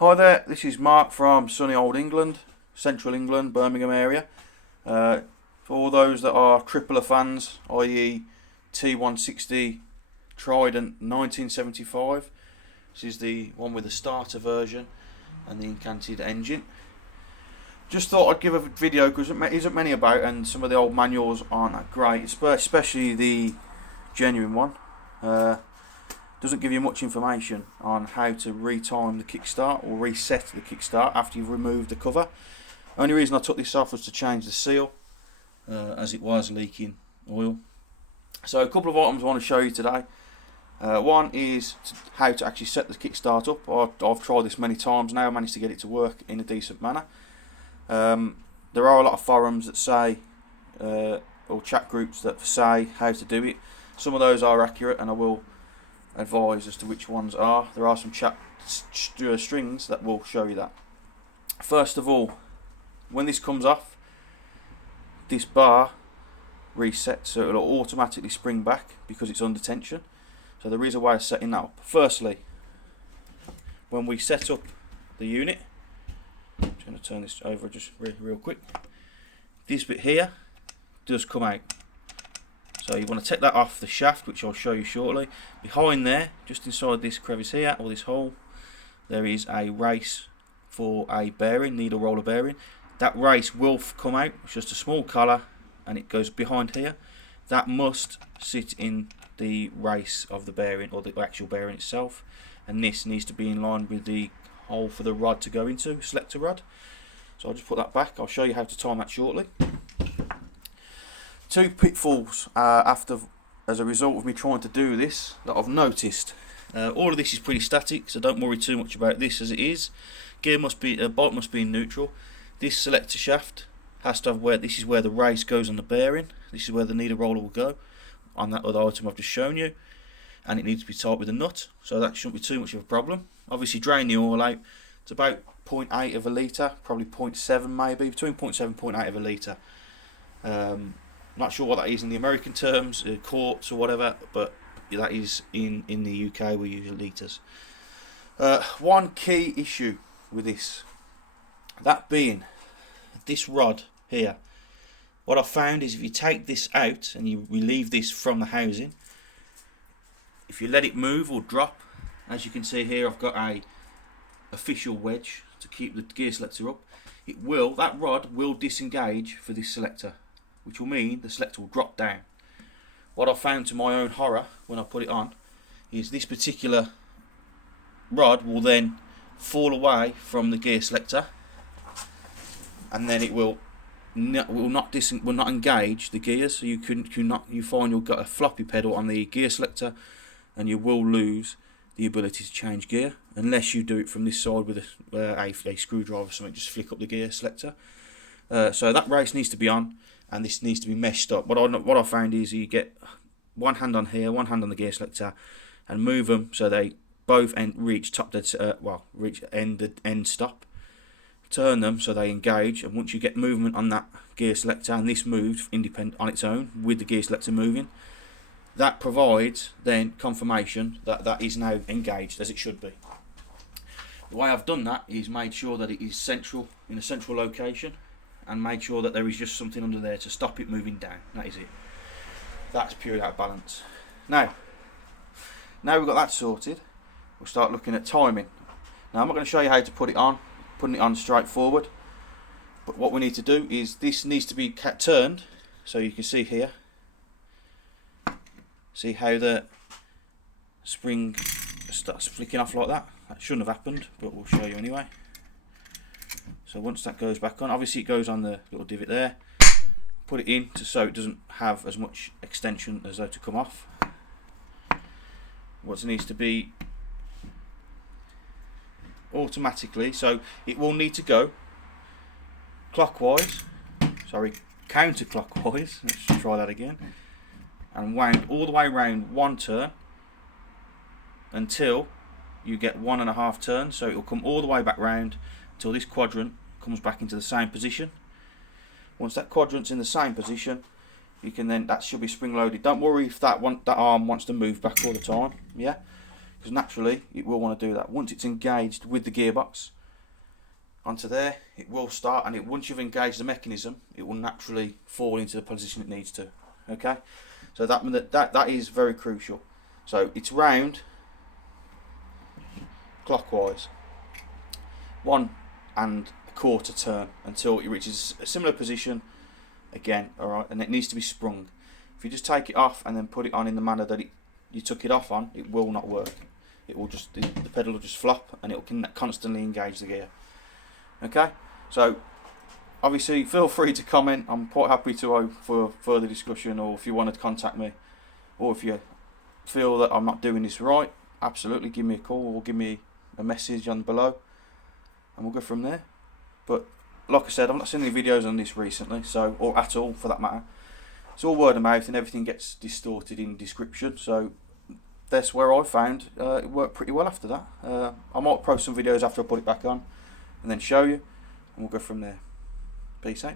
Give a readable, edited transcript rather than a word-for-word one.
Hi there, this is Mark from sunny old England, central England, Birmingham area. For all those that are tripler fans, i.e. T160 Trident 1975, this is the one with the starter version and the incanted engine. Just thought I'd give a video because there isn't many about, and some of the old manuals aren't that great, especially the genuine one. Doesn't give you much information on how to retime the kickstart or reset the kickstart after you've removed the cover. Only reason I took this off was to change the seal, as it was leaking oil. So a couple of items I want to show you today. One is how to actually set the kickstart up. I've tried this many times now, I managed to get it to work in a decent manner. There are a lot of forums that say, or chat groups that say how to do it. Some of those are accurate, and I will advise as to which ones are. There are some chat strings that will show you that. First of all, when this comes off, this bar resets, so it'll automatically spring back because it's under tension. So there is a way of setting that up. Firstly, when we set up the unit, I'm just going to turn this over just real quick. This bit here does come out. So you want to take that off the shaft, which I'll show you shortly. Behind there, just inside this crevice here, or this hole, there is a race for a bearing, needle roller bearing. That race will come out, it's just a small collar, and it goes behind here. That must sit in the race of the bearing, or the actual bearing itself. And this needs to be in line with the hole for the rod to go into, selector rod. So I'll just put that back. I'll show you how to time that shortly. Two pitfalls as a result of me trying to do this that I've noticed. All of this is pretty static, so don't worry too much about this as it is. Bike must be in neutral. This selector shaft has to have this is where the race goes on the bearing. This is where the needle roller will go on that other item I've just shown you, and it needs to be tight with a nut, so that shouldn't be too much of a problem. Obviously drain the oil out. It's about 0.8 of a litre, probably 0.7 maybe, between 0.7 and 0.8 of a litre. Not sure what that is in the American terms, quarts or whatever, but that is in the UK we use litres. One key issue with this, that being this rod here. What I've found is if you take this out and you relieve this from the housing, if you let it move or drop, as you can see here, I've got a official wedge to keep the gear selector up. That rod will disengage for this selector, which will mean the selector will drop down. What I found to my own horror when I put it on is this particular rod will then fall away from the gear selector, and then it will not engage the gears. So you find you've got a floppy pedal on the gear selector, and you will lose the ability to change gear unless you do it from this side with a screwdriver or something. Just flick up the gear selector. So that race needs to be on, and this needs to be meshed up. What I found is you get one hand on here, one hand on the gear selector, and move them so they both reach end stop. Turn them so they engage, and once you get movement on that gear selector, and this moves independent on its own with the gear selector moving, that provides then confirmation that that is now engaged as it should be. The way I've done that is made sure that it is central, in a central location, and made sure that there is just something under there to stop it moving down. That is it. That's purely out of balance. Now we've got that sorted, we'll start looking at timing. Now I'm not going to show you how to putting it on straight forward, but what we need to do is this needs to be turned, so you can see here, see how the spring starts flicking off like that. That shouldn't have happened, but we'll show you anyway. So once that goes back on, obviously it goes on the little divot there. Put it in so it doesn't have as much extension as though to come off. What needs to be automatically, so it will need to go counterclockwise. Let's try that again. And wound all the way around one turn until you get 1.5 turns. So it will come all the way back round until this quadrant comes back into the same position. Once that quadrant's in the same position, you can then, that should be spring loaded. Don't worry if that arm wants to move back all the time. Yeah, because naturally it will want to do that. Once it's engaged with the gearbox onto there, it will start, and once you've engaged the mechanism, it will naturally fall into the position it needs to. Okay, so that is very crucial. So it's round clockwise 1 1/4 turn until it reaches a similar position again. Alright, and it needs to be sprung. If you just take it off and then put it on in the manner that you took it off on, it will not work. It will just, the pedal will just flop, and it will constantly engage the gear. Okay, so obviously feel free to comment. I'm quite happy to for further discussion, or if you want to contact me, or if you feel that I'm not doing this right, absolutely give me a call or give me a message on below, and we'll go from there. But like I said, I've not seen any videos on this recently, so, or at all for that matter. It's all word of mouth, and everything gets distorted in description, so that's where I found it worked pretty well after that. I might post some videos after I put it back on and then show you, and we'll go from there. Peace out.